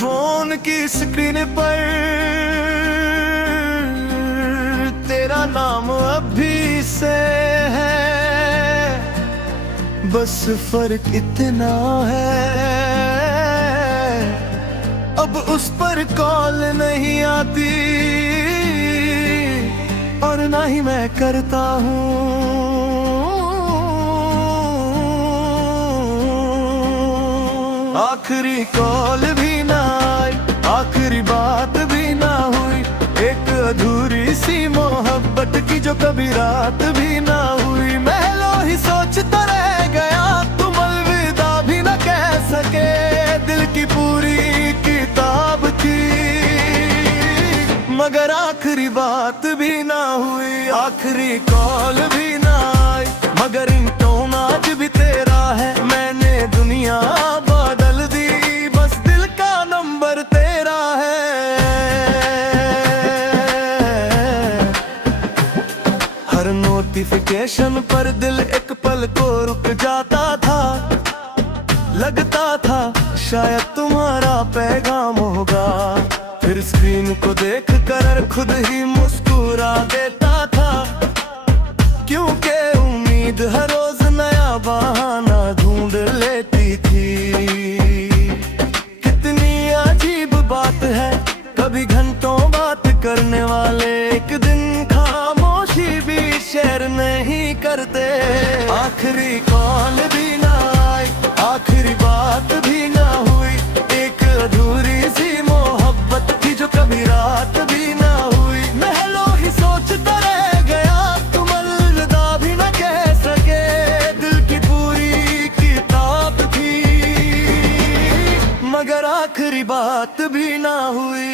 Phone की screen पर तेरा नाम अभी से है, बस फर्क इतना है अब उस पर कॉल नहीं आती और ना ही मैं करता हूँ। आखिरी कॉल भी ना आई, आखिरी बात भी ना हुई, एक अधूरी सी मोहब्बत की जो कभी रात भी ना हुई। महलों ही सोचता रह गया, तुम अलविदा भी ना कह सके, दिल की पूरी किताब थी मगर आखिरी बात भी ना हुई। आखिरी कॉल भी ना आई मगर रिंगटोन आज भी तेरा है। मैंने दुनिया बदल दी, बस दिल का नंबर तेरा है। हर नोटिफिकेशन पर दिल एक पल को रुक जाता था, लगता था शायद तुम्हारा पैगाम होगा। फिर स्क्रीन को देख कर खुद ही मुस्कुरा देता था, क्योंकि उम्मीद हर रोज नया बहाना ढूंढ लेती थी। कितनी अजीब बात है, कभी घंटों बात करने वाले एक दिन खामोशी भी शेयर नहीं करते। आखिरी कॉल भी ना आई, आखिरी बात भी ना हुई, एक अधूरी सी मोहब्बत की जो कभी रात भी ना हुई। महलों ही सोचता रह गया, तुम अलविदा भी ना कह सके, दिल की पूरी किताब थी मगर आखिरी बात भी ना हुई।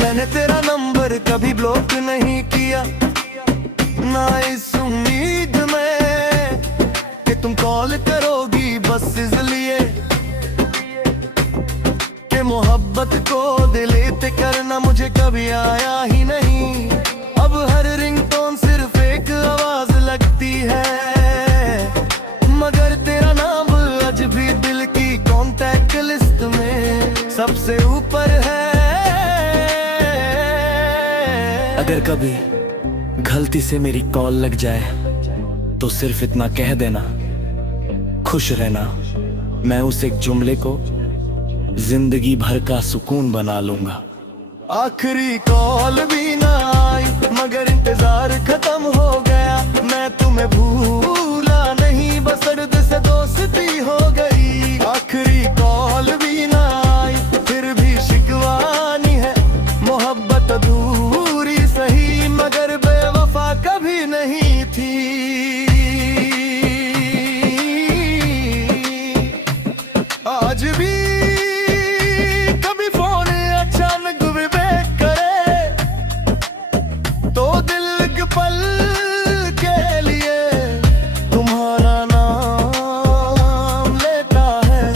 मैंने तेरा नंबर कभी ब्लॉक नहीं किया, ना इस उम्मीद में कि तुम कॉल करोगी, बस इसलिए कि मोहब्बत को डिलीट करना मुझे कभी आया ही नहीं। अब हर रिंगटोन सिर्फ एक आवाज लगती है मगर तेरा नाम आज भी दिल की कॉन्टैक्ट लिस्ट में सबसे ऊपर है। अगर कभी गलती से मेरी कॉल लग जाए तो सिर्फ इतना कह देना, खुश रहना। मैं उस एक जुमले को जिंदगी भर का सुकून बना लूंगा। आखिरी कॉल भी ना आई मगर इंतजार खत्म हो गया। मैं तुम्हें भूला नहीं, बस दर्द से दोस्ती हो गई। आखिरी कॉल भी ना आई फिर भी शिकवा नहीं है, मोहब्बत अधूरी सही मगर बेवफा कभी नहीं थी। आज भी कभी फोन अचानक विवेक करे तो दिल के पल के लिए तुम्हारा नाम लेता है,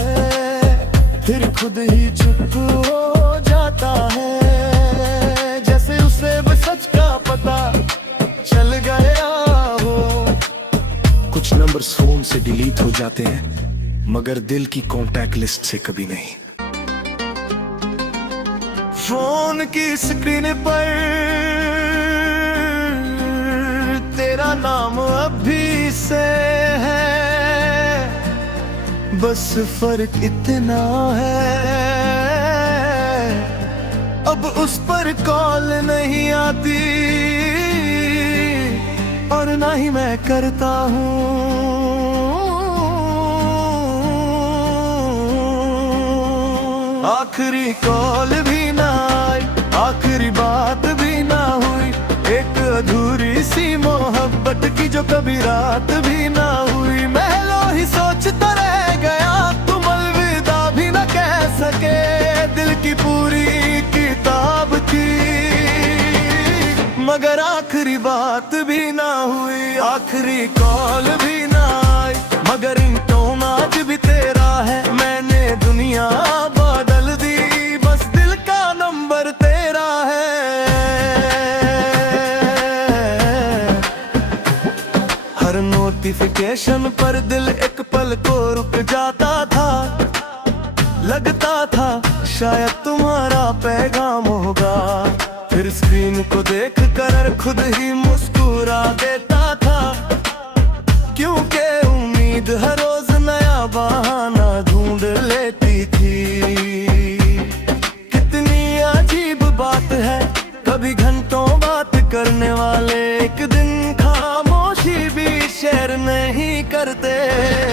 फिर खुद ही चुप हो जाता है जैसे उसे सच का पता चल गया हो। कुछ नंबर्स फोन से डिलीट हो जाते हैं मगर दिल की कॉन्टैक्ट लिस्ट से कभी नहीं। फोन की स्क्रीन पर तेरा नाम अभी से है, बस फर्क इतना है अब उस पर कॉल नहीं आती और ना ही मैं करता हूँ। आखिरी कॉल भी ना आई, आखिरी बात भी ना हुई, एक अधूरी सी मोहब्बत की जो कभी रात भी ना हुई। महलों ही सोचता रह गया, तुम अलविदा भी ना कह सके, दिल की पूरी किताब थी मगर आखिरी बात भी ना हुई। आखिरी कॉल भी ना आई मगर रिंगटोन आज भी तेरा है। मैंने दुनिया बदल दी, बस दिल का नंबर तेरा है। नोटिफिकेशन पर दिल एक पल को रुक जाता था। लगता था शायद तुम्हारा पैगाम होगा। फिर स्क्रीन को देख कर खुद ही मुस्कुरा देता था, क्योंकि उम्मीद हर रोज नया बहाना ढूंढ लेती थी। कितनी अजीब बात है, कभी घंटों बात करने वाले एक दिन खामोशी भी शेयर नहीं करते।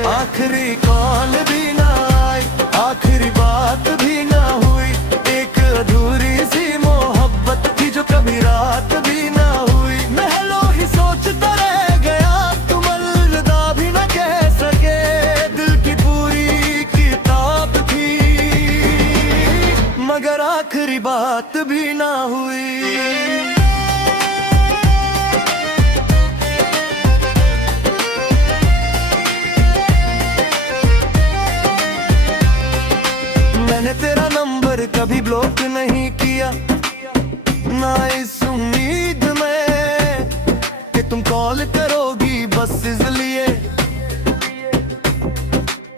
आखिरी कॉल भी ना आई, आखिरी बात भी ना हुई, एक अधूरी सी मोहब्बत थी जो कभी रात भी ना हुई। महलों ही सोचता रह गया, तुम अलविदा भी ना कह सके। दिल की पूरी किताब थी, मगर आखिरी बात भी ना हुई। मैंने तेरा नंबर कभी ब्लॉक नहीं किया, ना इस उम्मीद में कि तुम कॉल करोगी, बस इसलिए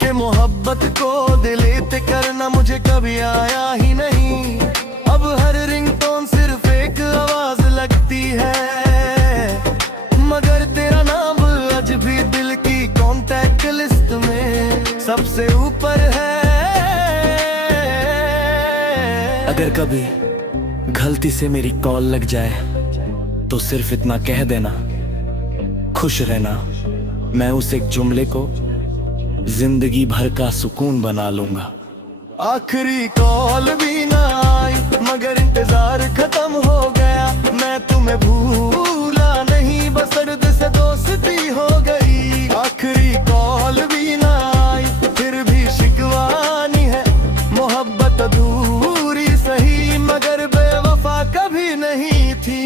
कि मोहब्बत को डिलीट करना मुझे कभी आया ही नहीं। अब हर रिंगटोन सिर्फ एक आवाज लगती है, मगर तेरा नाम आज भी दिल की कॉन्टैक्ट लिस्ट में सबसे ऊपर है। अगर कभी गलती से मेरी कॉल लग जाए तो सिर्फ इतना कह देना, खुश रहना। मैं उस एक जुमले को जिंदगी भर का सुकून बना लूंगा। आखिरी कॉल भी ना आई, मगर इंतजार खत्म हो गया। मैं तुम्हें भूला नहीं, बस दर्द से दोस्ती हो गई। आखिरी कॉल भी ना आई, फिर भी शिकवानी है। मोहब्बत अधूरी सही, मगर बेवफा कभी नहीं थी।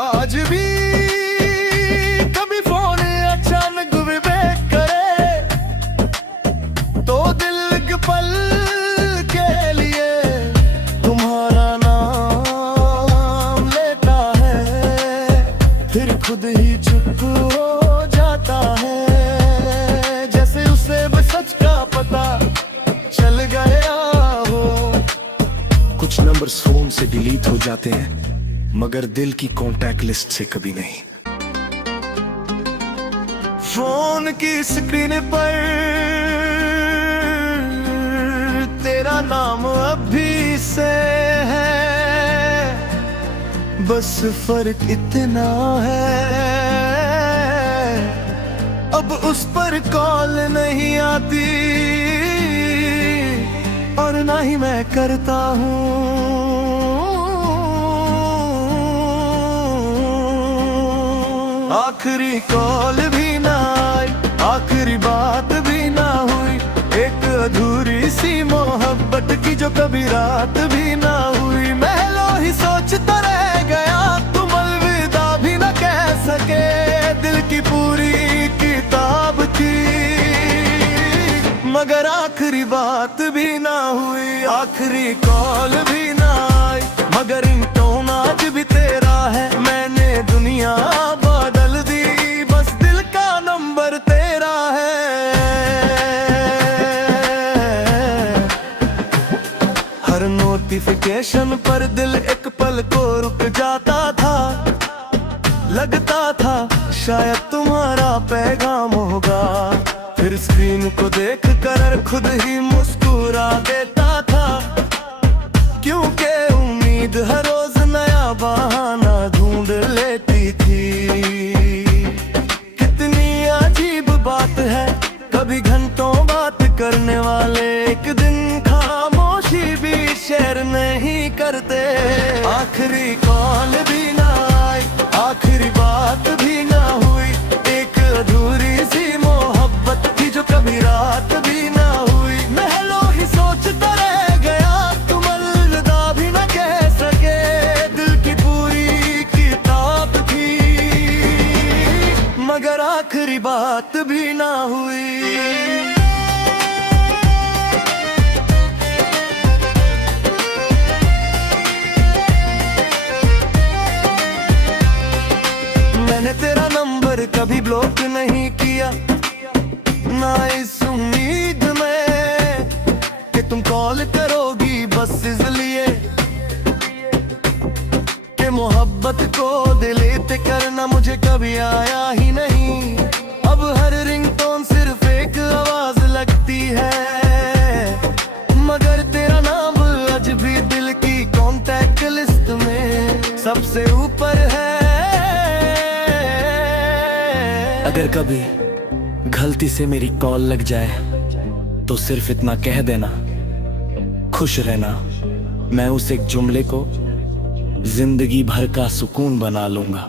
आज भी कभी फोन अचानक विवेक करे तो दिल के पल के लिए तुम्हारा नाम लेता है, फिर खुद ही चुप हो जाता है। जैसे उसे बस सच का पता चल गया हो। कुछ नंबर्स फोन से डिलीट हो जाते हैं, मगर दिल की कॉन्टैक्ट लिस्ट से कभी नहीं। फोन की स्क्रीन पर तेरा नाम अभी से है, बस फर्क इतना है अब उस पर कॉल नहीं आती, और ना ही मैं करता हूँ। आखिरी कॉल भी ना आई, आखिरी बात भी ना हुई, एक अधूरी सी मोहब्बत की जो कभी रात भी ना हुई। महलों ही सोचता रह गया, तुम अलविदा भी ना कह सके। दिल की पूरी किताब थी, मगर आखिरी बात भी ना हुई। आखिरी कॉल भी ना आई, मगर रिंगटोन आज भी तेरा है। मैंने दुनिया बदल दी, बस दिल का नंबर तेरा है। हर नोटिफिकेशन पर दिल एक पल को रुक जाता था। लगता था शायद तुम्हारा पैगाम होगा। फिर स्क्रीन को देख कर खुद ही मुस्कुरा देता था, क्योंकि उम्मीद हर रोज नया बहाना ढूंढ लेती थी। कितनी अजीब बात है, कभी घंटों बात करने वाले एक दिन खामोशी भी शेयर नहीं करते। आखिरी कॉल भी ना आई, आखिरी बात भी ना हुई, एक अधूरी सी मोहब्बत थी जो कभी रात भी ना हुई। महलों ही सोचता रह गया, तुम अलविदा भी ना कह सके। दिल की पूरी किताब थी, मगर आखिरी बात भी ना हुई। तुम कॉल करोगी बस इसलिए कि मोहब्बत को डिलीट करना मुझे कभी आया ही नहीं। अब हर रिंगटोन सिर्फ एक आवाज लगती है, मगर तेरा नाम आज भी दिल की कॉन्टैक्ट लिस्ट में सबसे ऊपर है। अगर कभी गलती से मेरी कॉल लग जाए तो सिर्फ इतना कह देना, खुश रहना। मैं उस एक जुमले को जिंदगी भर का सुकून बना लूंगा।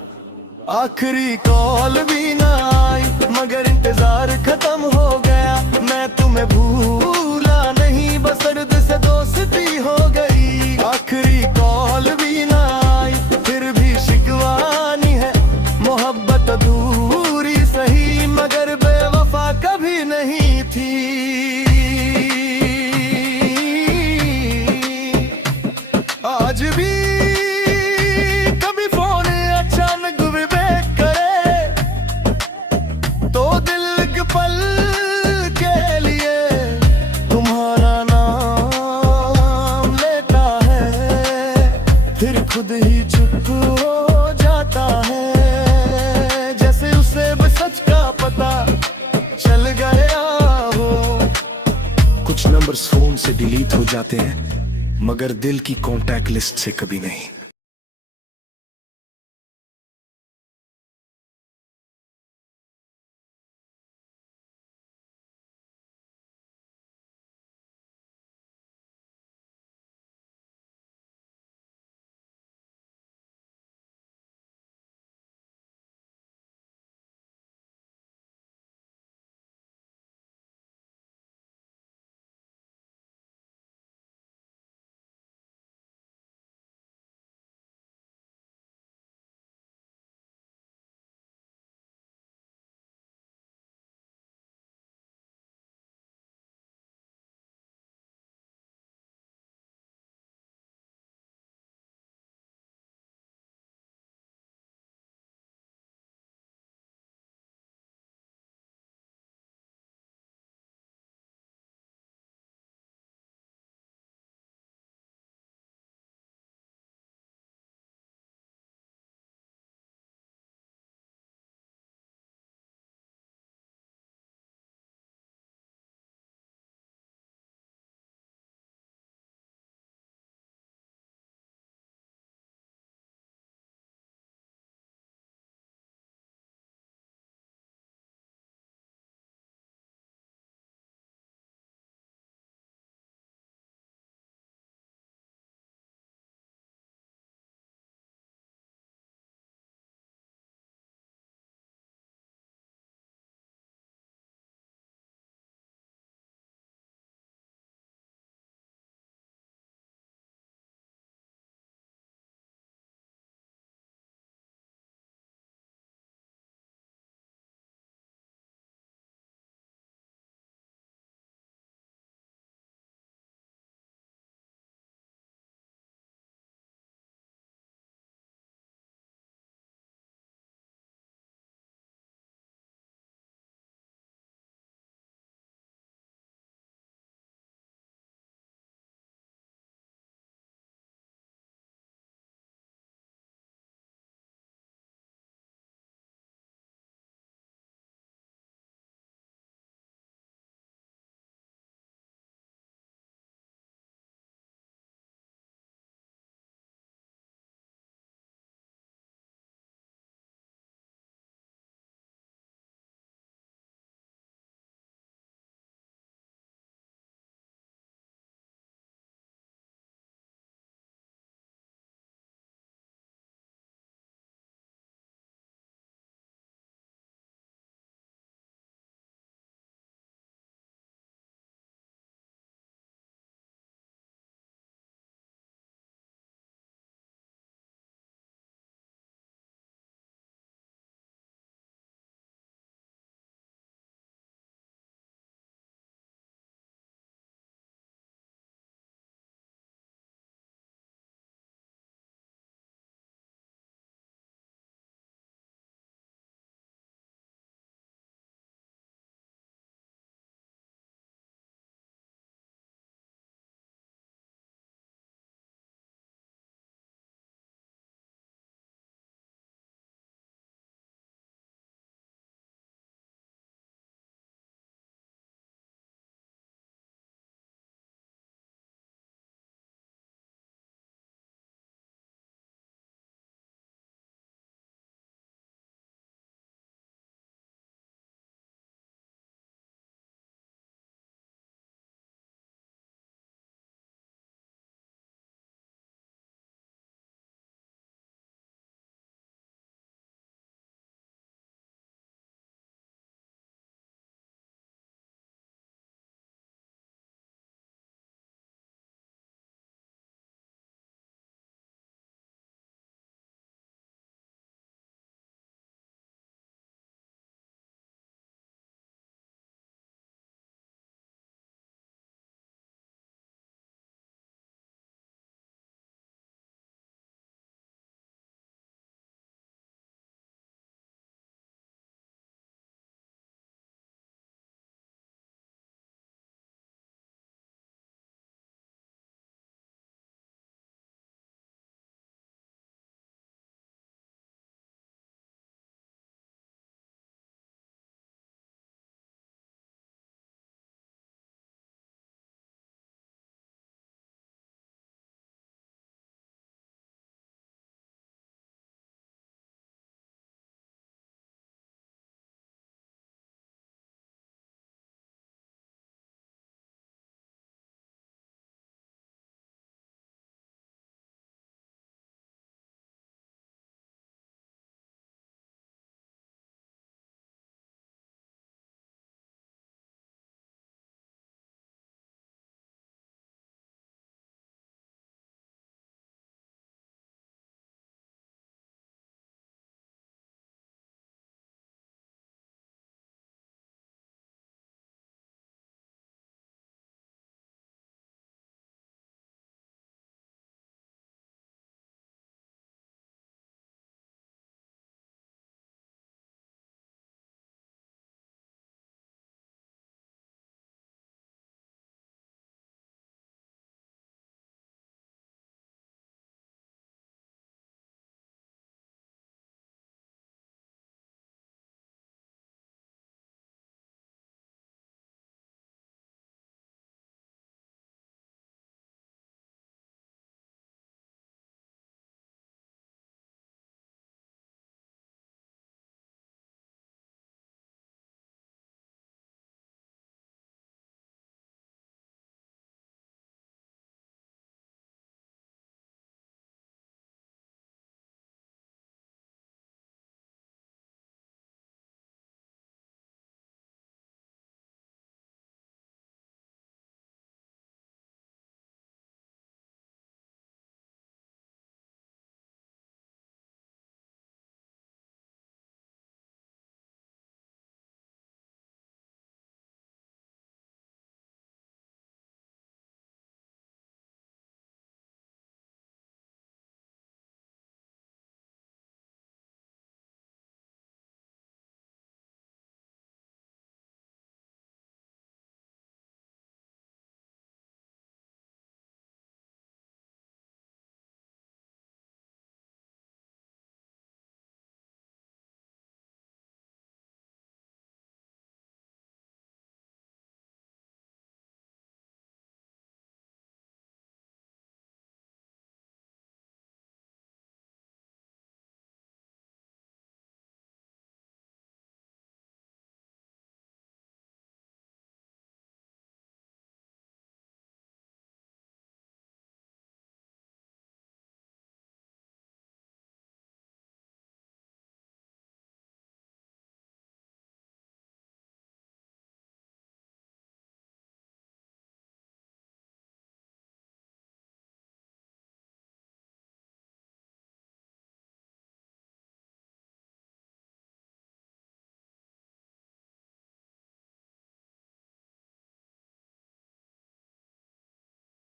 आखिरी कॉल भी ना आई मगर इंतजार खत्म हो गया। मैं तुम्हें भूला नहीं, बस दर्द से दोस्ती हो गई। आखिरी कॉल भी ना आई फिर भी शिकवा नहीं है। मोहब्बत अधूरी सही मगर बेवफा कभी नहीं थी। आज भी कभी फोन अचानक विवेक करे तो दिल के पल के लिए तुम्हारा नाम लेता है, फिर खुद ही चुप हो जाता है। जैसे उसे बस सच का पता चल गया हो। कुछ नंबर्स फोन से डिलीट हो जाते हैं मगर दिल की कॉन्टैक्ट लिस्ट से कभी नहीं।